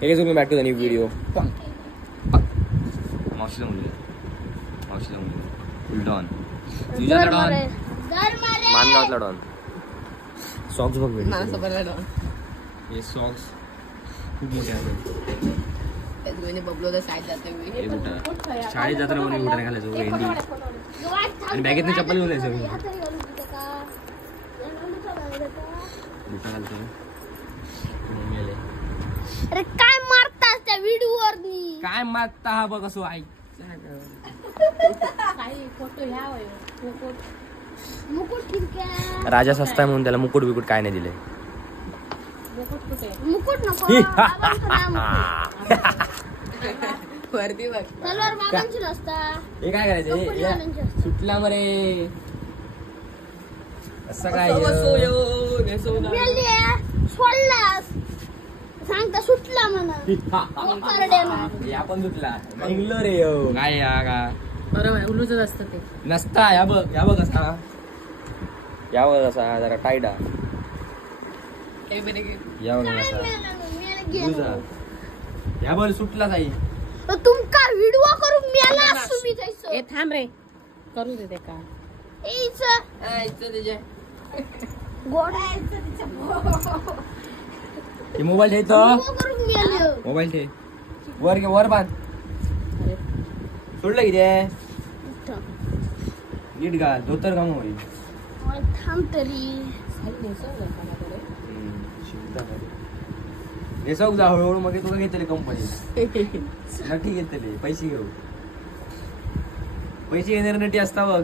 तुम्ही back to the new video. मावशीला मुलगा डॉन, तुझ्याला डॉन, मानगावला डॉन. सॉक्स बघ डॉन. हे सॉक्स खूप मोठे आहेत. शाळेत जाताना म्हणून बुटा घालायचो भेंडी आणि बॅगेतनं चप्पल घेऊन जायचो. बुटा घालतो. अरे काय मारतास त्या व्हिडिओवर? काय मारता हा बघ असो आई. राजा सस्ता म्हणून त्याला मुकुट बिकुट काय नाही दिले. मुकुट नको. वरती बघ. तलवार बाबांची नसता. हे काय करायचं सुटला मरे असं काय सोडलास सांगता सुटला म्हणा. आपण सुटला निघलो रे काय या का बरोबर उलूच असतं ते नसता. या बघ असा जरा टाईडा या बघ सुटला जाई. तुमका व्हिडिओ करून मेला तुम्ही जायचं. ए थांब रे करू दे ते का गोडा मोबाईल ठेवतो. मोबाईल ठे वर बांध. सोडलं किती नीट घाल धोतर काम होईल. थांब तरी नेसवक जा हळूहळू. मग तुला घेतले कंपनी नक्की घेतले. पैसे घेऊ. पैसे घेणारे नटी असता बघ.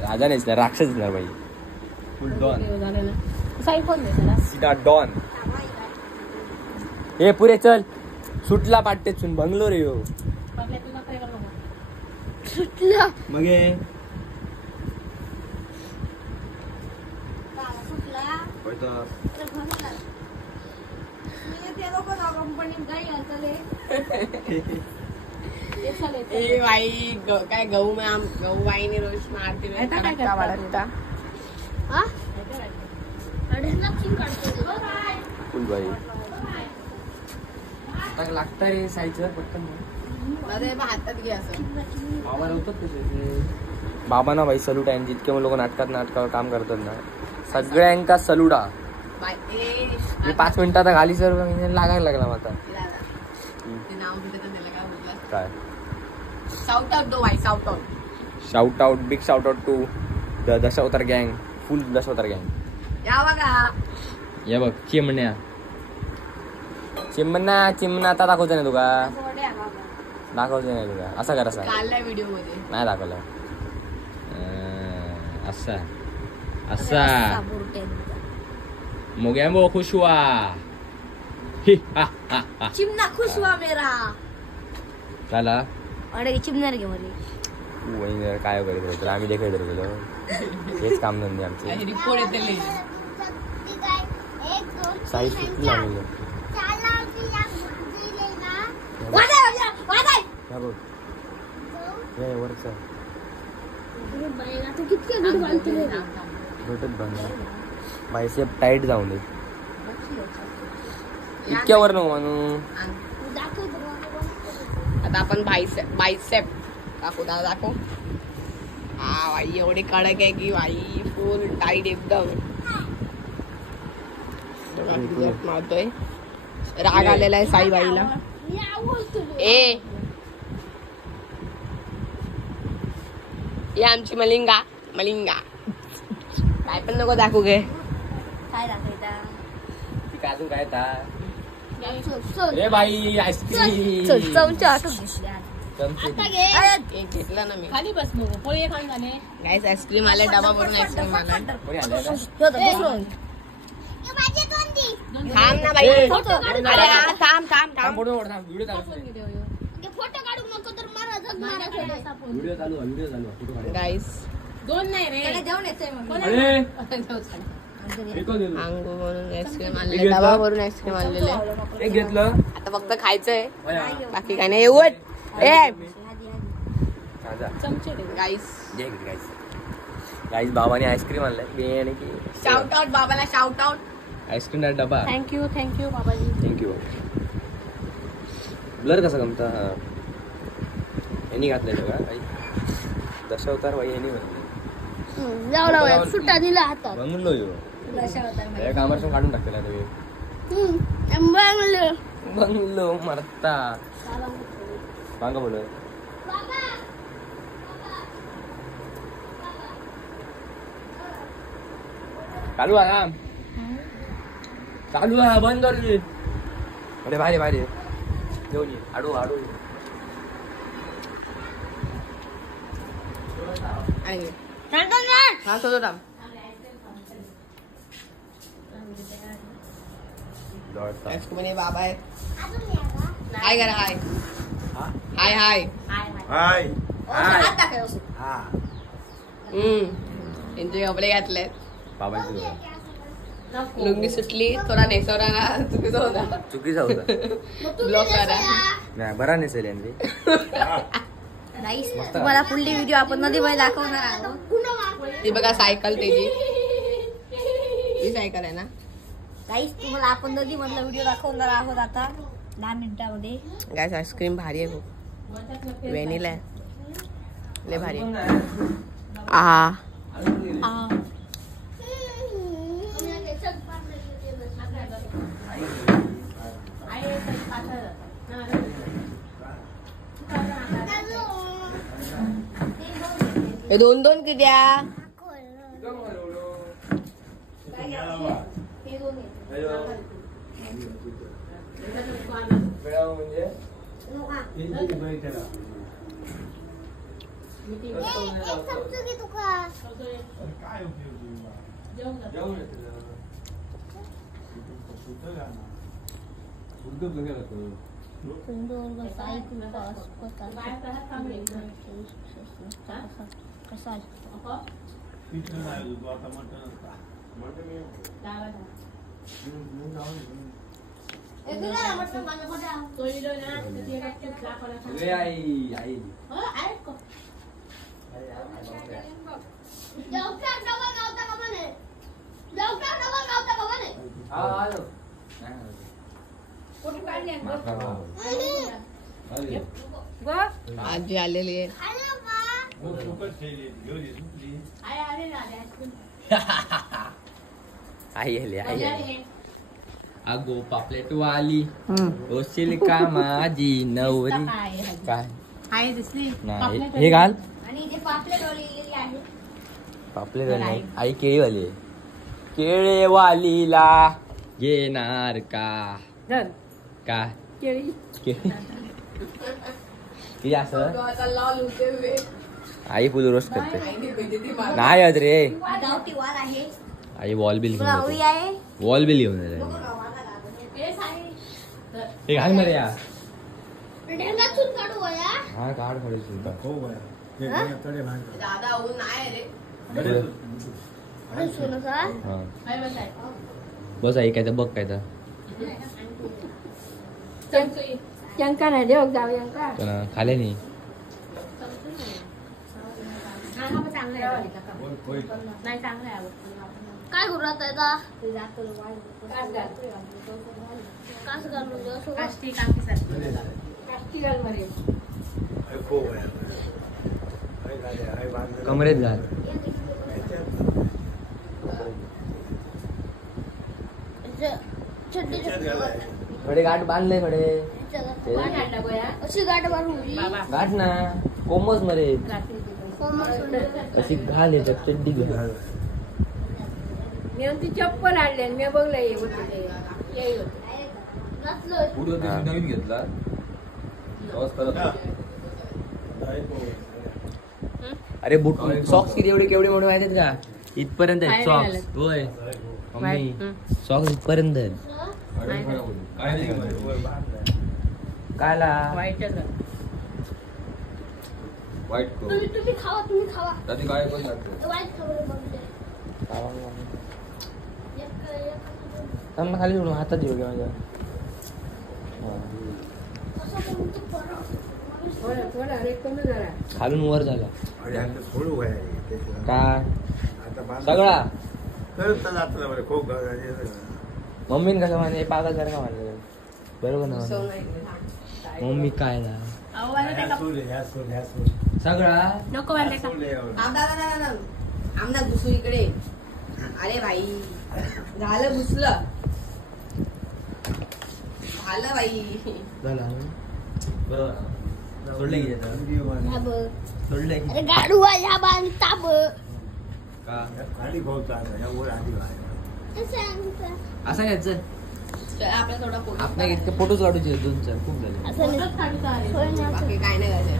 राजा नाही राक्षस दिसणार बाई. फुल डॉन सीधा डॉन. हे पुरे चल सुटला पाट्टे चुन बंगलो रे. सुटला मग बाई काय गहू मॅम गहू बाईने रोज मारते का वाढता फुल बाई लागता रे साईजर पटकन. हातात घे असं बाबा नव्हतं तसे. बाबा ना भाई सलूट आहे. जितके लोक नाटकावर काम करतात ना सगळ्यांका सलुडा. मी 5 मिनिटात घाली सर लागायला लागला आता. काय शाउट आउट दो भाई shout out big shout out to the Dashavatar गँग. फुल दशावतार गँग. या बघा या बघ चिमण्या आता दाखवतो ना तुका. दाखवतो नाही तुका. असा कर असा व्हिडिओ मध्ये नाही दाखवला. असा मोग्यामो खुश हुआ. चिमना खुश हुआ मेरा. झाला अरे चिमणार घे मध्ये काय करीत होतो आम्ही देखील गेलो. हेच काम धंदे आमचे. रिपोर्ट येते साई सुटला मुलं. वरचा भेटत बंद बायसेप टाईट जाऊन दे. इतक्या वर नको म्हणून. आता आपण बायसेप दाखव. हा भाई एवढी कडक आहे की भाई फुल टाईट एकदम. मारतोय राग आलेला आहे साईबाईला. ए आमची मलिंगा काय पण नको दाखवू घे. काय दाखवता काजू काय रे बाई आईस्क्रीम घेतला ना मी. खाली बस मग पोळी खाऊन झाले. गाईस आईस्क्रीम आले डबा भरून आईस्क्रीम आला. थांब ना बाई. अरे थांब फोटो काढू नको तर व्हिडिओ चालू गाईस 2 नाही रे जेवण येतंय मग. अंगू म्हणून आईस्क्रीम आणले. डबा भरून आईस्क्रीम आणलेले. एक घेतलं आता फक्त खायचंय बाकी काय नाही. एवढ गाईस गाईस बाबाने आईस्क्रीम आणलाय बिर्याणी की शाउट आउट बाबाला शाउट आउट. आईस्क्रीम डबा. थँक्यू बाबाजी. थँक्यू. ब्लर कसा गमता हा यांनी घातलाय बघा काही दशावतार बाई यांनी घातलाय. जाऊ सुट्टा दिला हातात. बंगलो यो त्या कामापासून काढून टाकलेला बंगलो बंगलो मरता मांगा बोल चालू आहे चालू आहे बंद कर. अरे बाहेर बाहेर घेऊन ये आडू आडू. हा सोडतो थांब. म्हणे बाबा आहे. हाय करा हाय हाय हाय हाय त्यांचे कपडे घातलेत. बाबांची लुंगी सुटली थोडा नेसवरा ना चुकीचा होता. चुकीचा होता. ब्लॉक करा. नाही बरा नसेल यांनी. तुम्हाला पुढली व्हिडिओ आपण नदीमध्ये दाखवणार आहोत. ती बघा सायकल त्याची. ही सायकल आहे ना. गाईस तुम्हाला आपण नदीमधला व्हिडिओ दाखवणार आहोत आता 10 मिनिटांमध्ये. गाईस आईस्क्रीम भारी आहे खूप. व्हॅनिला आहे लय भारी. आ दोन दोन किड्या. आजी आलेली आहे. आई आली. अगो पापलेट वाली ओशील का माझी नवरी. काय नाही हे घाल. पापलेट वाली आई केळीवाली. केळेवालीला घेणार का काय केळी असं आई फुल रोस्ट करते. नाही आज रे आई वॉल बिल घेऊन वॉल बिल घेऊन हे घाल मध्ये या. हा काढ थोडी सुद्धा. दादा ऊन नाही रे. बस आई काय तर बघ काय तर यंका नाही देऊ जाऊ यंका खाले नाही. काय करू आता कमरेत घाल. कडे गाठ बांधले कडे अशी गाठ बांधून गाठ ना कोमस मध्ये अशी घाल याच्यात चड्डी घाल. ती चप्पल आणले मी बघलं नवीन घेतला अरे बूट सॉक्स किती एवढे केवढे मोठे माहिती का इथपर्यंत आहेत सॉक्स. होय सॉक्स इथपर्यंत आहेत. कायला वाईट तुम्ही खावा काय पण खाली सोडून हातात येऊ घ्या माझ्या. खालून वर झाला. काय सगळा मम्मीन कसं म्हणजे पागल सारखं म्हणलं बरोबर ना मम्मी काय ना सगळा नको आमदा घुसू इकडे. अरे भाई झालं घुसलं झालं बाई. बरोबर सोडले की सोडले की गाडू आल्या बांधता का असं घ्यायचं आपल्या थोडा फोटो आपण इतके फोटोच काढूचे 2-4 खूप झाले. बाकी काय नाही करायचं.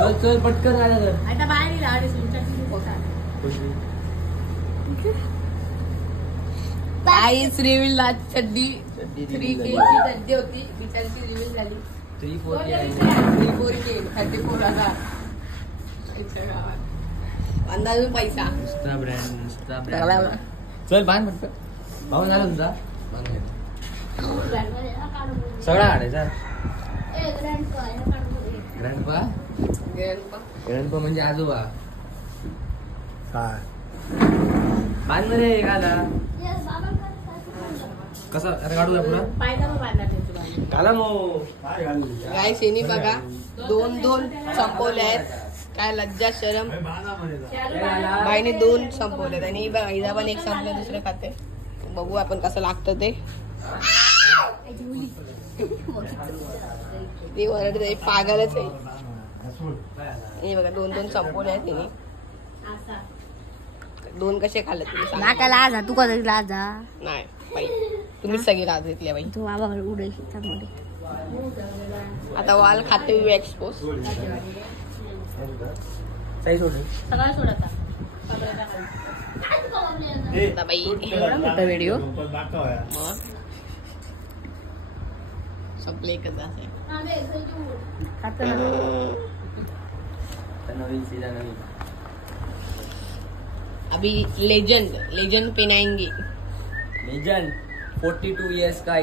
चल चल पटकन आला तर आता बाहेर गेला काहीच रिव्हील ना. चड्डी 3K ची चड्डी होती बिचारीची रिव्हील झाली 3-4K 34 हजार अंदाज पैसा नुसता ब्रँड चल बांध पटकन भाऊ झाला तुमचा सगळा काढायचा ग्रँडपा म्हणजे आजोबा बांध रे घाला कसा अरे काढू का पुरा घाला मग काय शेनी बघा 2 संपवले आहेत. काय लज्जा शरम बाईने 2 संपवलेत आणि हिला पण 1 संपले दुसरे खाते. बघू आपण कसं लागतं ते. ती वरड पागलच आहे. हे बघा 2 संपवले आहेत तिने. 2 कसे खाल्ले तुम्ही सांगा. नाका लाजा तू कधी लाजा नाही बाई तुम्हीच सगळी राज घेतल्या बाई. तू बाबा उडेल चांगली आता वाल खाते हुए एक्सपोज सही सोड सगळं सोडता आता बाई एवढा मोठा व्हिडिओ संपले एकच असे. नवीन सीझन नवीन अभी लेजेंड पे आएंगे. लेजेंड 42 years का